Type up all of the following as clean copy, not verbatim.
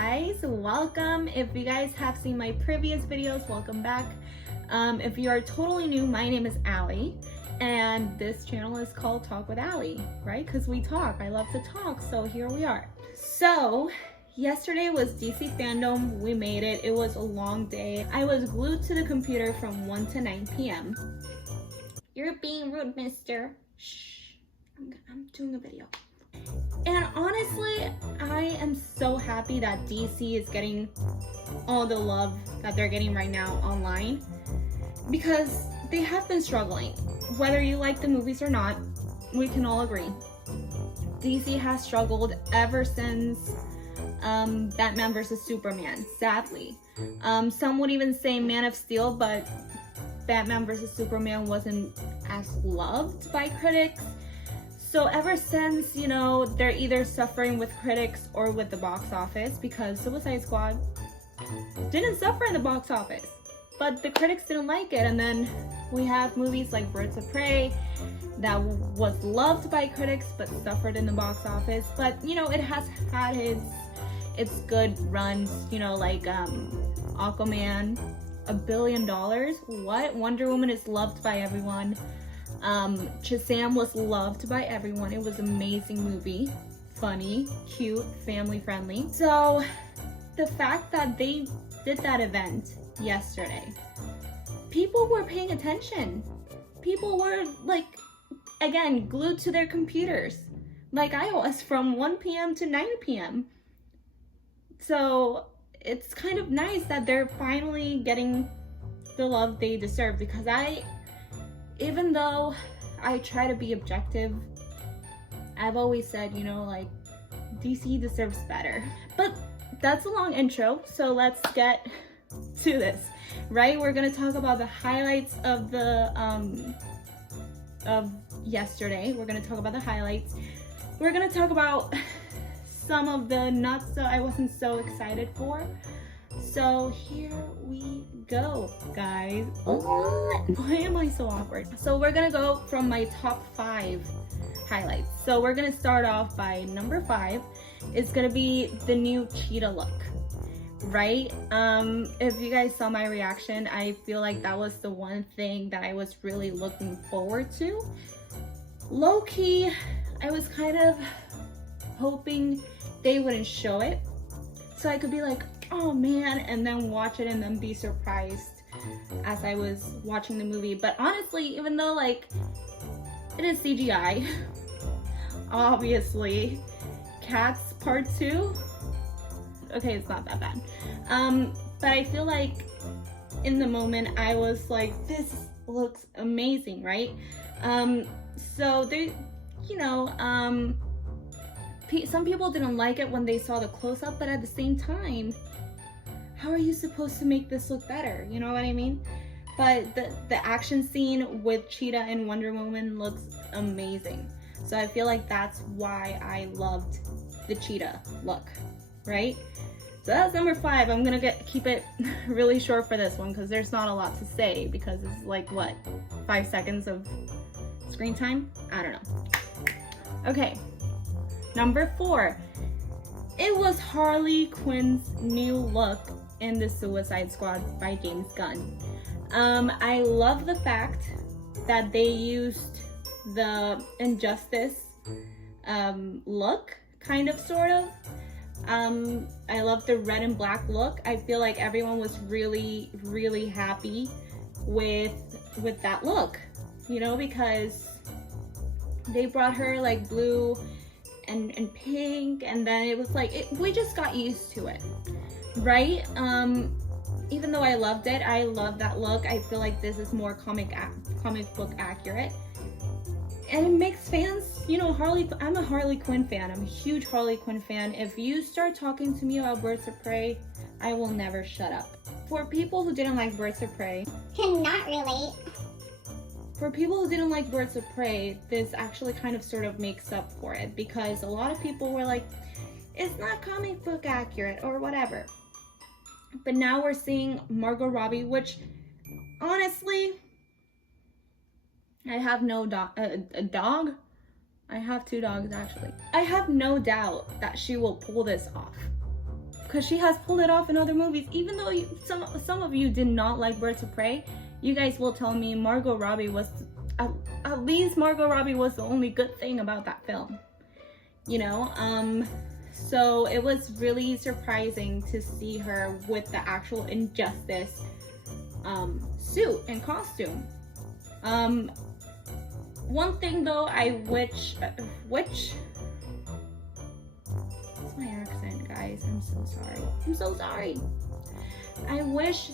guys, welcome. If you guys have seen my previous videos, welcome back. If you are totally new, my name is Allie and this channel is called Talk with Allie, right? Because we talk, I love to talk, so here we are. So yesterday was DC Fandome. We made it. It was a long day. I was glued to the computer from 1 to 9 p.m. You're being rude, mister. Shh, I'm doing a video. And honestly, I am so happy that DC is getting all the love that they're getting right now online, because they have been struggling. Whether you like the movies or not, we can all agree. DC has struggled ever since Batman vs. Superman, sadly. Some would even say Man of Steel, but Batman vs. Superman wasn't as loved by critics. So ever since, you know, they're either suffering with critics or with the box office, because Suicide Squad didn't suffer in the box office, but the critics didn't like it. And then we have movies like Birds of Prey that was loved by critics but suffered in the box office. But, you know, it has had its good runs, you know, like Aquaman, $1 billion. What? Wonder Woman is loved by everyone. Shazam was loved by everyone. It was an amazing movie, funny, cute, family friendly. So the fact that they did that event yesterday, people were paying attention. People were, like, again, glued to their computers, like I was, from 1 p.m. to 9 p.m. So it's kind of nice that they're finally getting the love they deserve, because even though I try to be objective, I've always said, you know, like, DC deserves better. But that's a long intro, so let's get to this, right? We're gonna talk about the highlights of the of yesterday. We're gonna talk about the highlights. We're gonna talk about some of the I wasn't so excited for. So here we go, guys. Why am I so awkward? So we're gonna go from my top 5 highlights. So we're gonna start off by number 5. It's gonna be the new Cheetah look, right? If you guys saw my reaction, I feel like that was the one thing that I was really looking forward to. Low-key, I was kind of hoping they wouldn't show it, so I could be like, oh man, and then watch it and then be surprised as I was watching the movie. But honestly, even though, like, it is CGI, obviously, Cats Part 2, okay, it's not that bad. But I feel like in the moment I was like, this looks amazing, right? So they, you know, some people didn't like it when they saw the close-up, but at the same time, how are you supposed to make this look better? You know what I mean? But the action scene with Cheetah and Wonder Woman looks amazing. So I feel like that's why I loved the Cheetah look, right? So that's number 5. I'm gonna keep it really short for this one, because there's not a lot to say, because it's like, what, 5 seconds of screen time? I don't know. Okay, number 4. It was Harley Quinn's new look in the Suicide Squad by James Gunn. I love the fact that they used the Injustice look, kind of, sort of. I love the red and black look. I feel like everyone was really, really happy with that look, you know, because they brought her like blue and pink, and then it was like, we just got used to it, right? Even though I loved it, I love that look. I feel like this is more comic book accurate, and it makes fans, you know, I'm a Harley Quinn fan. I'm a huge Harley Quinn fan. If you start talking to me about Birds of Prey, I will never shut up. For people who didn't like Birds of Prey, cannot relate. For people who didn't like Birds of Prey, this actually kind of sort of makes up for it, because a lot of people were like, it's not comic book accurate or whatever. But now we're seeing Margot Robbie, which honestly, I have no dog. I have 2 dogs, actually. I have no doubt that she will pull this off. because she has pulled it off in other movies. Even though some of you did not like Birds of Prey, you guys will tell me Margot Robbie was, at least Margot Robbie was the only good thing about that film, you know. So it was really surprising to see her with the actual Injustice suit and costume. One thing though, what's my accent, guys? I'm so sorry. I'm so sorry. I wish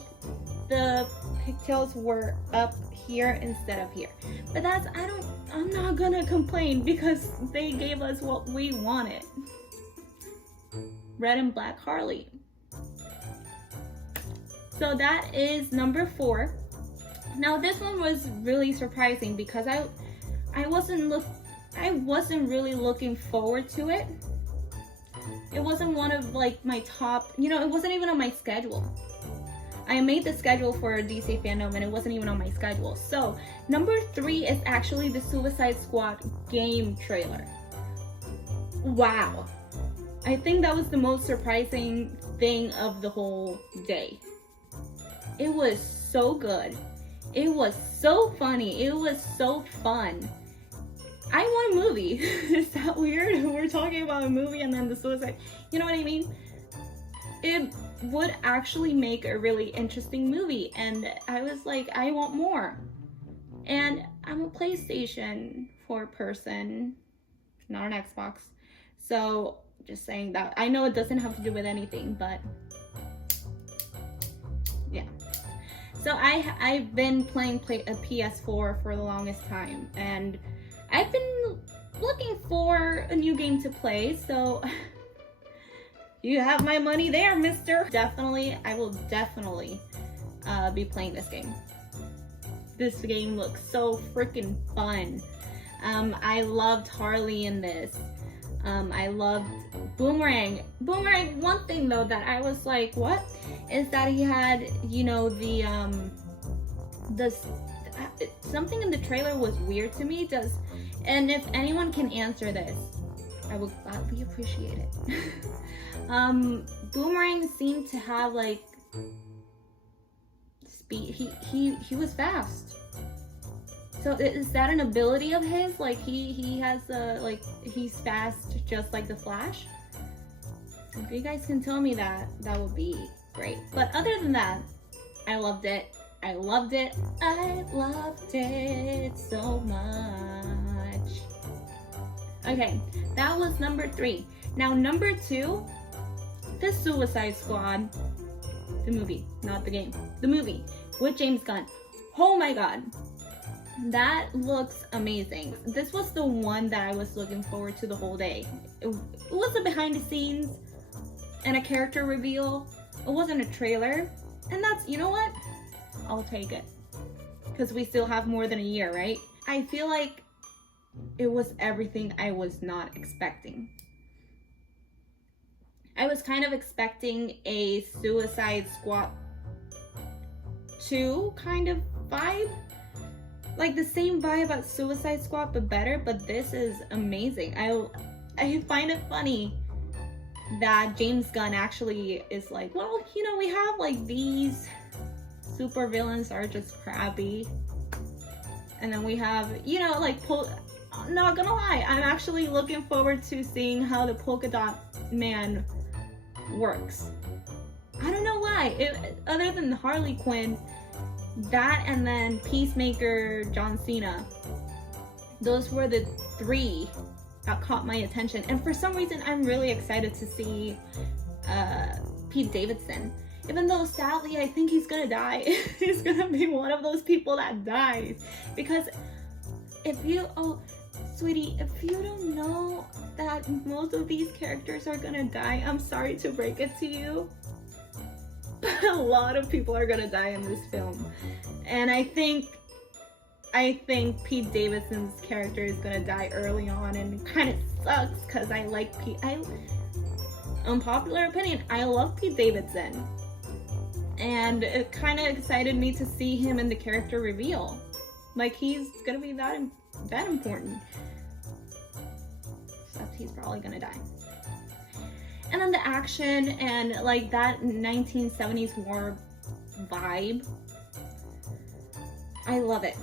the pigtails were up here instead of here. But I'm not gonna complain because they gave us what we wanted. Red and black Harley. So that is number 4. Now this one was really surprising because I wasn't really looking forward to it. It wasn't one of like my top, you know, it wasn't even on my schedule. I made the schedule for DC Fandom and it wasn't even on my schedule. So number 3 is actually the Suicide Squad game trailer. Wow. I think that was the most surprising thing of the whole day. It was so good. It was so funny. It was so fun. I want a movie. Is that weird? We're talking about a movie and then the suicide. You know what I mean? It would actually make a really interesting movie. And I was like, I want more. And I'm a PlayStation 4 person, not an Xbox. So just saying that. I know it doesn't have to do with anything, but yeah. So I've been playing a PS4 for the longest time, and I've been looking for a new game to play, so you have my money there, mister. Definitely, I will definitely be playing this game. This game looks so freaking fun. I loved Harley in this. I loved Boomerang. Boomerang, one thing though that I was like, what? Is that he had, you know, something in the trailer was weird to me. And if anyone can answer this, I would gladly appreciate it. Boomerang seemed to have like speed. He was fast. So is that an ability of his? Like he has like he's fast just like the Flash? If you guys can tell me that, that would be great. But other than that, I loved it. I loved it. I loved it so much. Okay, that was number 3. Now number 2, the Suicide Squad, the movie, not the game, the movie with James Gunn. Oh my god. That looks amazing. This was the one that I was looking forward to the whole day. It was a behind the scenes and a character reveal. It wasn't a trailer. And that's, you know what? I'll take it. Because we still have more than a year, right? I feel like it was everything I was not expecting. I was kind of expecting a Suicide Squad 2 kind of vibe. Like the same vibe as Suicide Squad, but better. But this is amazing. I find it funny that James Gunn actually is like, well, you know, we have like these super villains are just crappy, and then we have, you know, like not gonna lie, I'm actually looking forward to seeing how the Polka Dot Man works. I don't know why. Other than Harley Quinn, that and then Peacemaker, John Cena, those were the 3 that caught my attention. And for some reason, I'm really excited to see Pete Davidson. Even though sadly, I think he's gonna die. He's gonna be one of those people that dies. Because if you, oh, sweetie, if you don't know that most of these characters are gonna die, I'm sorry to break it to you. A lot of people are gonna die in this film, and I think Pete Davidson's character is gonna die early on, and it kind of sucks because I like Pete. Unpopular opinion, I love Pete Davidson, and it kind of excited me to see him in the character reveal. Like he's gonna be that important. Except he's probably gonna die. And then the action and like that 1970s war vibe. I love it.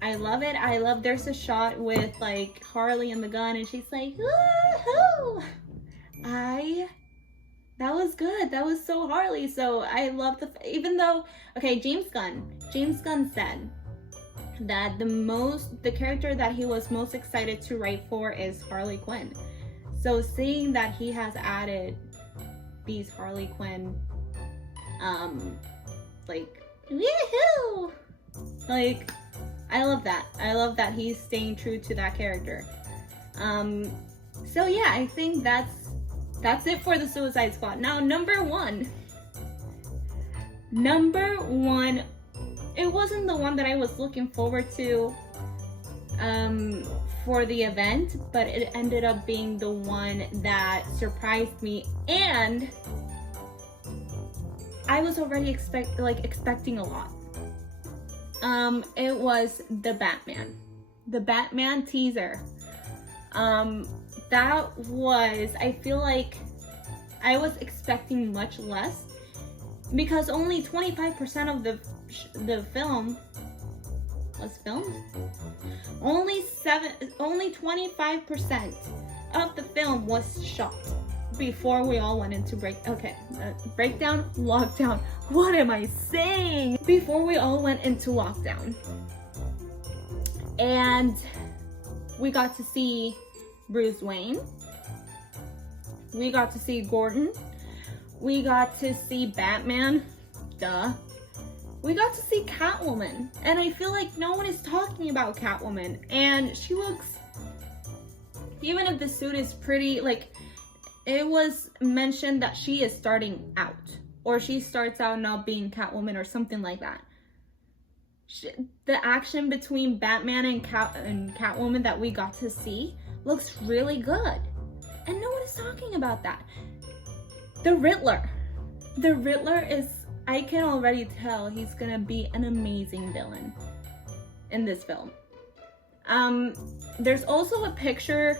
I love it. I love, there's a shot with like Harley and the gun and she's like, woohoo! That was good. That was so Harley. So I love even though, okay, James Gunn said that the character that he was most excited to write for is Harley Quinn. So seeing that he has added these Harley Quinn, like, woohoo! Like, I love that. I love that he's staying true to that character. So yeah, I think that's it for the Suicide Squad. Now, number one, it wasn't the one that I was looking forward to for the event, but it ended up being the one that surprised me, and I was already expecting a lot. It was the Batman teaser. That was, I feel like I was expecting much less because only 25% of the film was filmed. Only 25% of the film was shot before we all went into lockdown. What am I saying? Before we all went into lockdown. And we got to see Bruce Wayne. We got to see Gordon. We got to see Batman. Duh. We got to see Catwoman. And I feel like no one is talking about Catwoman. And she looks, even if the suit is pretty, like, it was mentioned that she is starting out. Or she starts out not being Catwoman or something like that. The action between Batman and Catwoman that we got to see looks really good. And no one is talking about that. The Riddler is, I can already tell he's gonna be an amazing villain in this film. There's also a picture,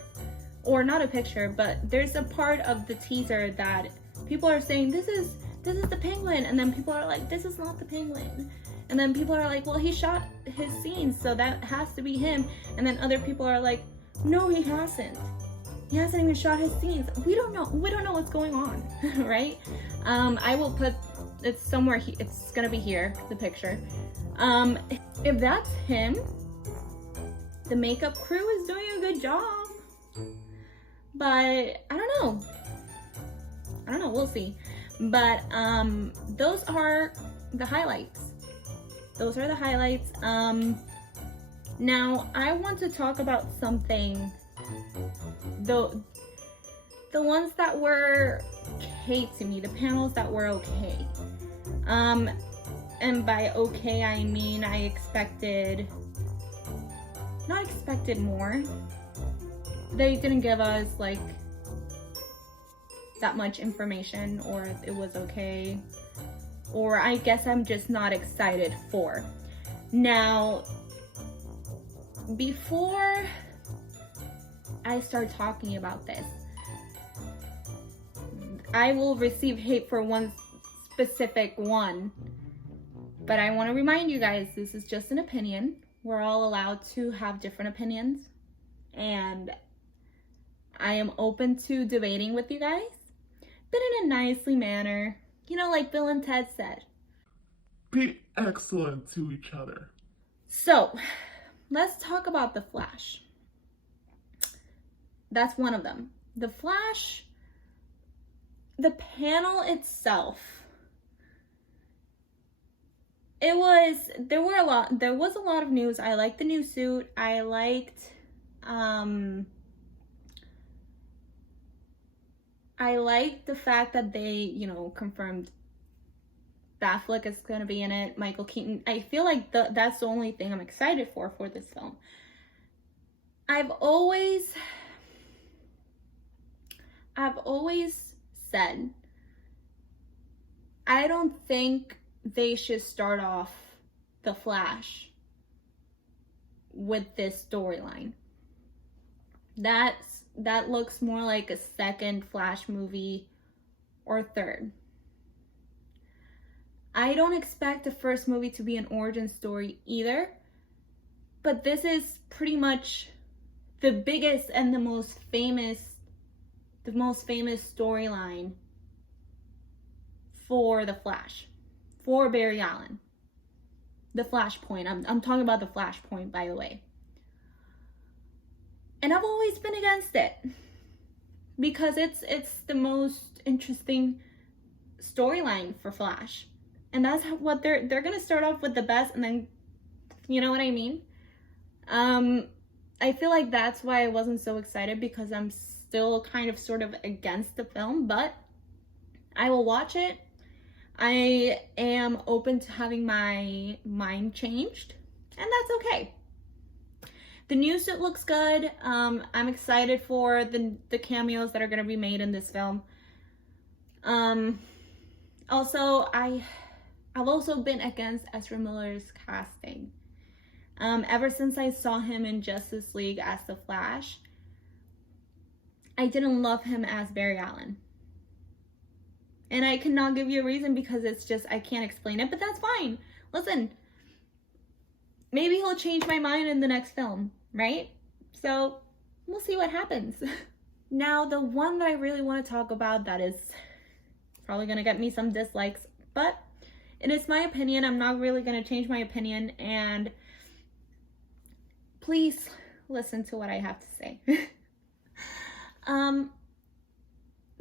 or not a picture, but there's a part of the teaser that people are saying, this is the Penguin, and then people are like, this is not the Penguin. And then people are like, well, he shot his scenes, so that has to be him. And then other people are like, no, he hasn't. He hasn't even shot his scenes. We don't know what's going on, right? I will put, it's somewhere, it's gonna be here, the picture. If that's him, the makeup crew is doing a good job. But I don't know, we'll see. But those are the highlights. Now I want to talk about something, the ones that were okay to me, the panels that were okay. And by okay, I mean I not expected more. They didn't give us like that much information, or it was okay, or I guess I'm just not excited for. Now, before I start talking about this, I will receive hate for one specific one, but I want to remind you guys, this is just an opinion. We're all allowed to have different opinions, and I am open to debating with you guys, but in a nicely manner, you know, like Bill and Ted said. Be excellent to each other. So, let's talk about The Flash. That's one of them. The Flash, the panel itself, there was a lot of news. I liked the new suit. I liked the fact that they, you know, confirmed Affleck is going to be in it, Michael Keaton. I feel like that's the only thing I'm excited for this film. I've always said, I don't think they should start off The Flash with this storyline. That's that looks more like a second Flash movie or third. I don't expect the first movie to be an origin story either, but this is pretty much the biggest and the most famous storyline for the Flash, for Barry Allen. The Flashpoint. I'm talking about the Flashpoint, by the way. And I've always been against it because it's the most interesting storyline for Flash. And that's what they're gonna start off with the best, and then, you know what I mean? I feel like that's why I wasn't so excited, because I'm still kind of sort of against the film, but I will watch it. I am open to having my mind changed, and that's okay. The new suit looks good. I'm excited for the cameos that are going to be made in this film. Also, I've also been against Ezra Miller's casting. Ever since I saw him in Justice League as the Flash, I didn't love him as Barry Allen. And I cannot give you a reason, because it's just, I can't explain it, but that's fine. Listen, maybe he'll change my mind in the next film, right? So we'll see what happens. Now, the one that I really want to talk about that is probably going to get me some dislikes, but it is my opinion. I'm not really going to change my opinion, and please listen to what I have to say.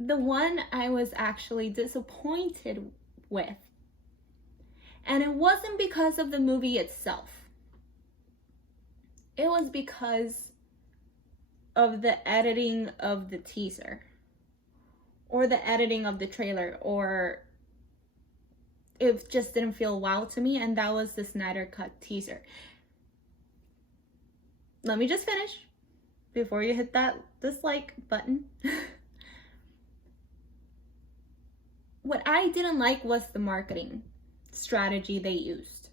The one I was actually disappointed with, and it wasn't because of the movie itself. It was because of the editing of the teaser, or the editing of the trailer, or it just didn't feel wow to me, and that was the Snyder Cut teaser. Let me just finish before you hit that dislike button. What I didn't like was the marketing strategy they used.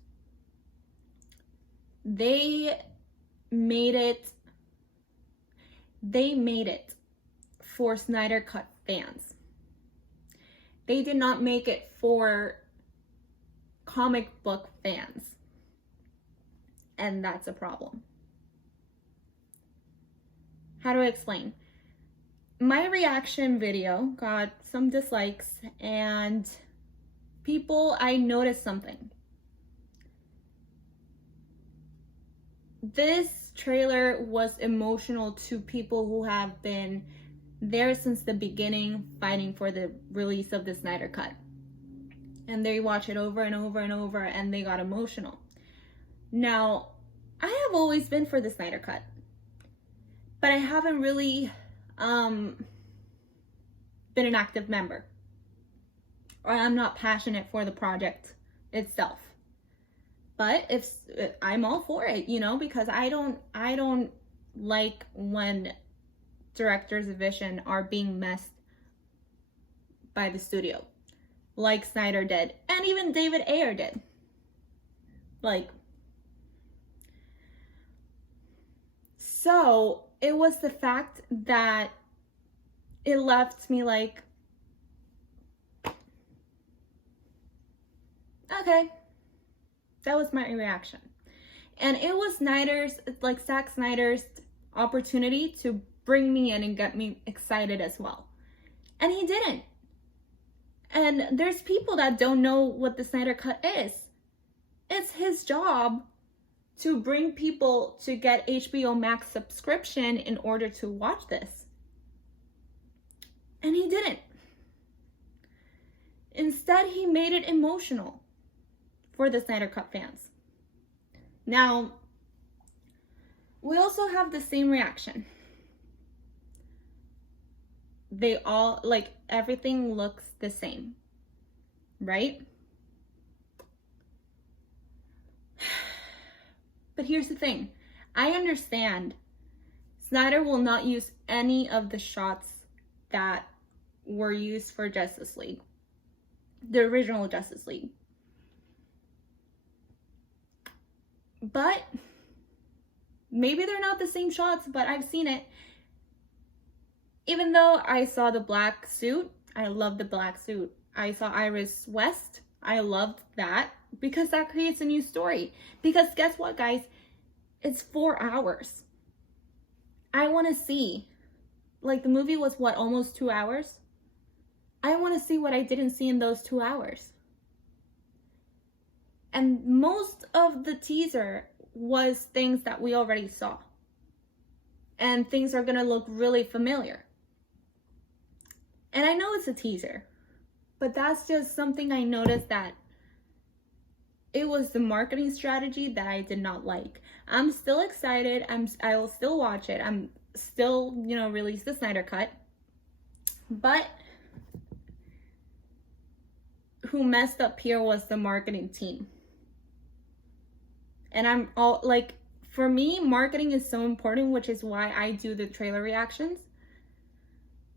They made it for Snyder Cut fans. They did not make it for comic book fans. And that's a problem. How do I explain? My reaction video got some dislikes, and I noticed something. This trailer was emotional to people who have been there since the beginning, fighting for the release of the Snyder Cut. And they watch it over and over and over, and they got emotional. Now, I have always been for the Snyder Cut, but I haven't really been an active member, or I'm not passionate for the project itself. But if I'm all for it, you know, because I don't like when directors' vision are being messed by the studio, like Snyder did, and even David Ayer did. So it was the fact that it left me like, okay, that was my reaction. And it was Zack Snyder's opportunity to bring me in and get me excited as well. And he didn't. And there's people that don't know what the Snyder Cut is. It's his job to bring people to get HBO Max subscription in order to watch this. And he didn't. Instead, he made it emotional for the Snyder Cut fans. Now, we also have the same reaction. They all, everything looks the same, right? But here's the thing. I understand Snyder will not use any of the shots that were used for Justice League, the original Justice League. But maybe they're not the same shots, but I've seen it. Even though I saw the black suit, I love the black suit. I saw Iris West, I loved that because that creates a new story. Because guess what, guys? It's 4 hours. I want to see, like the movie was what, almost 2 hours? I want to see what I didn't see in those 2 hours. And most of the teaser was things that we already saw. And things are gonna look really familiar. And I know it's a teaser, but that's just something I noticed that it was the marketing strategy that I did not like. I'm still excited. I will still watch it. I'm still, release the Snyder Cut. But who messed up here was the marketing team. And I'm all like, for me, marketing is so important, which is why I do the trailer reactions.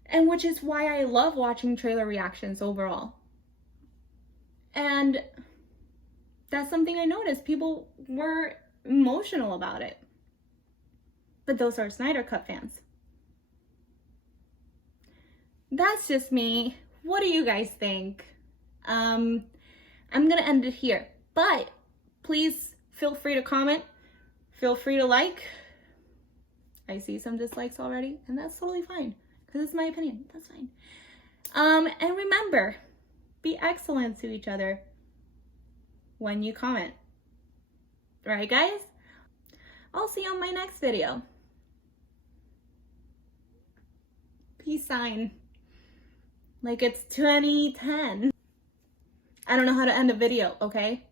And which is why I love watching trailer reactions overall. And that's something I noticed. People were emotional about it. But those are Snyder Cut fans. That's just me. What do you guys think? I'm gonna end it here. But please feel free to comment. Feel free to like. I see some dislikes already, and that's totally fine. Because it's my opinion. That's fine. And remember, be excellent to each other when you comment. Right, guys? I'll see you on my next video. Peace sign. Like it's 2010. I don't know how to end a video, okay?